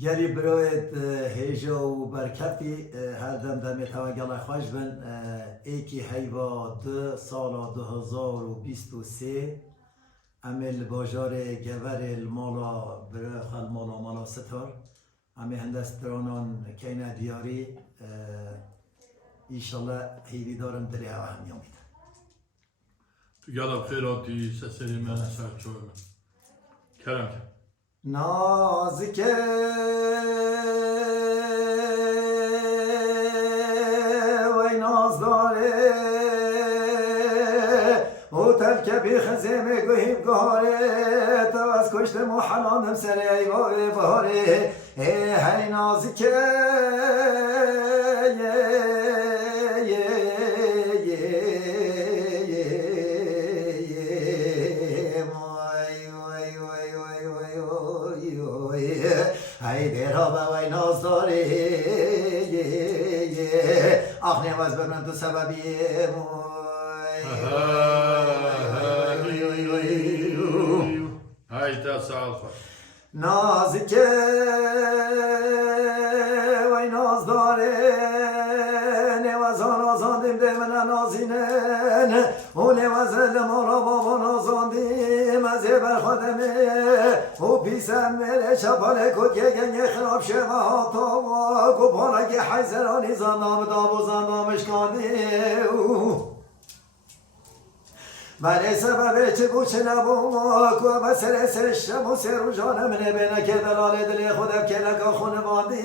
گری بروید هیجا و برکتی هر دم دم توگل خوش بن ایکی هیوا 2 سال 2023 عمل باجار گور المالا برای خل مالا ستار امی هندسترانان کین دیاری ایشالله هیوی دارم دلی اهمی آمید یادم خیراتی سسری من سرچوه من کرم کرد نازکه وی ناز داره و تلک بی خزمه گوهیم گاره تو از کشت محلاندم سر ایوه باره هی نازکه هی دیرها با وی ناز داری آخ نیواز ببرم تو سببی هی تا سال خوش نازکه وی ناز داره نوازان آزاندیم ده من نازینن و نوازل مارا بابا نازاندیم از برخودمه و پیسم مله چپاله کد که گنگ خراب شما تا و پارک حیزرانی زندام داب و زندامش کاندیم برای سبب چه بود چه نبود و بسر سرشتم و سر و جانم نبینه که دلال دلی خودم که نگاه خونه باندی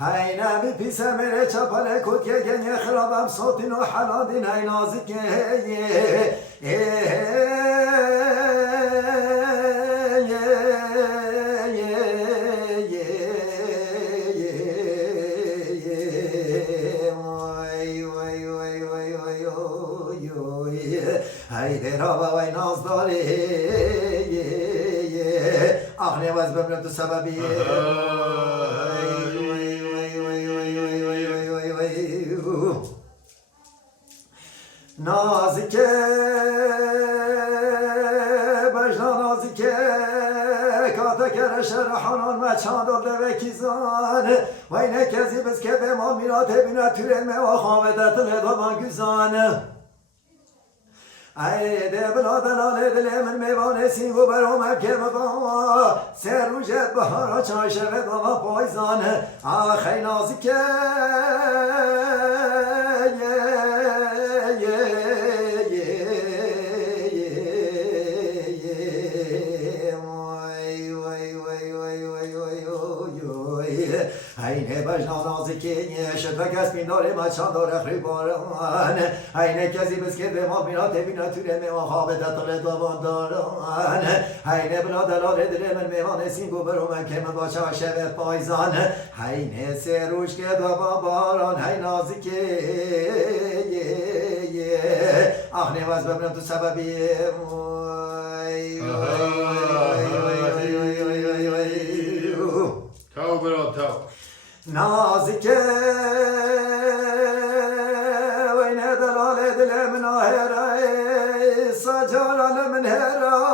هی نمی پیسه میره چپاله کد که گنگ خرابم سوتین و حلادین هی نازکه هی دیرها با وی ناز داری آخ نیواز ببرم تو سببی نازکه بجنا نازکه کاتا کرش رحانان و چاندال دوکیزان و اینه کسی بس که به ما میرات بینه تورمه و خامدت لدوان گزان ای ده بلا دلاله دل من میوانه سین و برام که مقام سر روجت بهارا چاشه به دوا پایزان آخی نازکه اینه بجنا نازکی شفق از بینداره مچان داره خریباران اینه کسی بس که به ما بینات بینات توره میوان خواب دطال دوان داران اینه بلا دلال دل من میوان سینگو برو من که من با چاشه پایزان اینه سه روش که دوان باران هی نازکی آخ نیواز ببرم تو سببی تاو برا تاو نازکه وین دلال دل من هرای سجال من هرا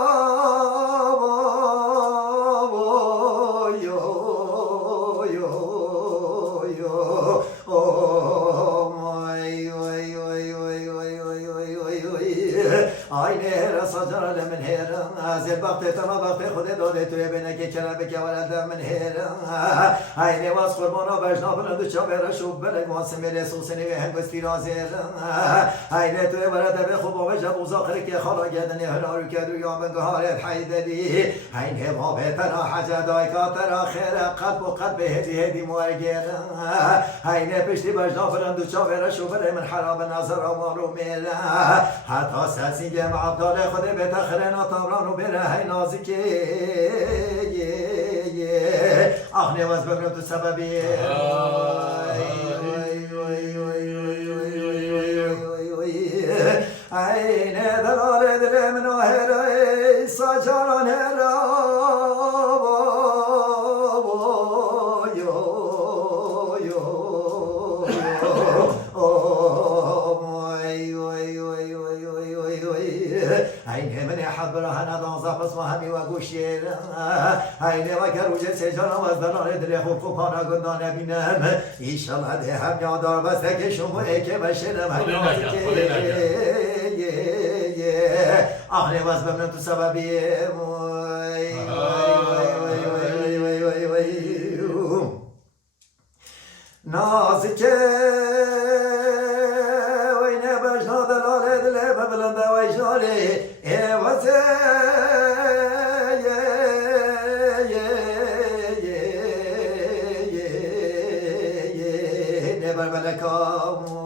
آینه رساجر من هرم از وقت تما وقت خود داده توی بینه که کنه بکه ولدم من هرم آینه واس قربانا بجنا بلند چا برشو بلگ واسم رسوسنی و هنگستی رازرم آینه توی ولده به خوب و جب وزاخر که خالا گدنی هنارو که دو یا من گهارت حیدری آینه ما بهتنا حجدای کاتر آخر قلب و قلب هدی هدی موارگرم آینه پشتی بجنا بلند چا برشو بلگ من حرام نظر و مارو میرم حتی سسی جمع عبدال خود به تخرنا تابران و بره هی نازکه آخ نیواز ببرم تو سببی اینه دلال دل من و هرای ساجاران هرا این همه حبره هنه دانزه پس و همی و گوشیر عین و کروج سجان و از دنار دل خوب خوب پانا گندان بینم ایشالله ده هم یادار بسته که شما که بشنم آخری باز بمنم تو سببی نازکه وینه بجنا دلاله دله ببلنده وی جاله ایوزه نبر بلکام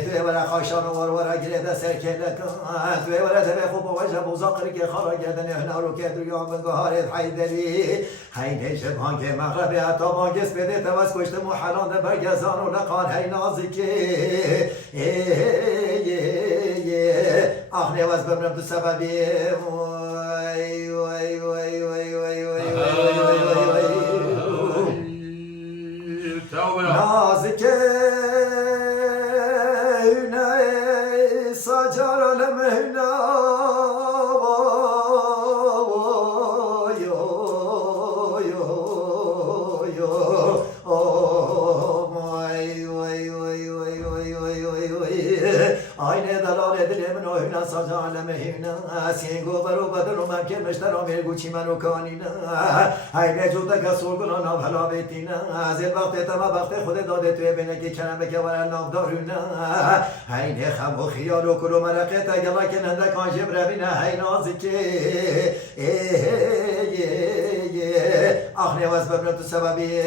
توی برای خاشان و ورورا گریده سرکله کن توی برای تبه خوب و وجه بوزاقری که خارا گردن احنا رو که دریان بگهارت حیدری حینه شبان که مغربی حتی مانگس بده توز کشت محلان ده برگزان و لقان هی نازکه آخ نواز ببرم تو سببی نازکه سجار لمهنا aynı dalal edilemin oyuna sacale mehina Siengo baro badro mamke meştara mergu çimano kanina aynı cuda kasurguna navhala betina Zel vakti tama vakti khude dade tuye bene ki çanam ke var navdaruna aynı kham و خیال و کلو مرقه تا گلا که ننده کانجب روینه های نازکه آخ نواز ببرم تو سببی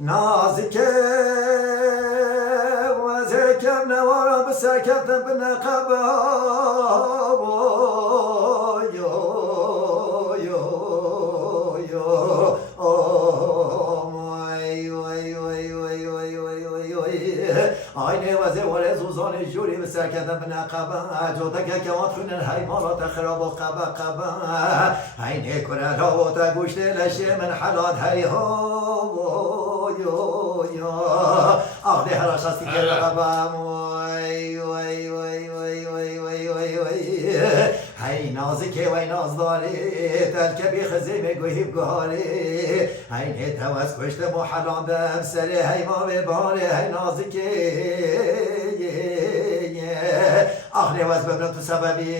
نازکه وزکم نوارا بسرکفتم بنقبه aynı vazir var zuzan juri مسکدم بنقبه جوده که وان خونن حیمانات خراب و قبه قبه aynı کره و تا گوشت لشه من حلال هی ها آخ ده هر شخصی که رقبم هی نازکه وی نازداری تلکه بی خزی میگویی بگاری هی نتوز کشت محلاندم سری هی ما بباری هی نازکه آخ نواز ببرم تو سببی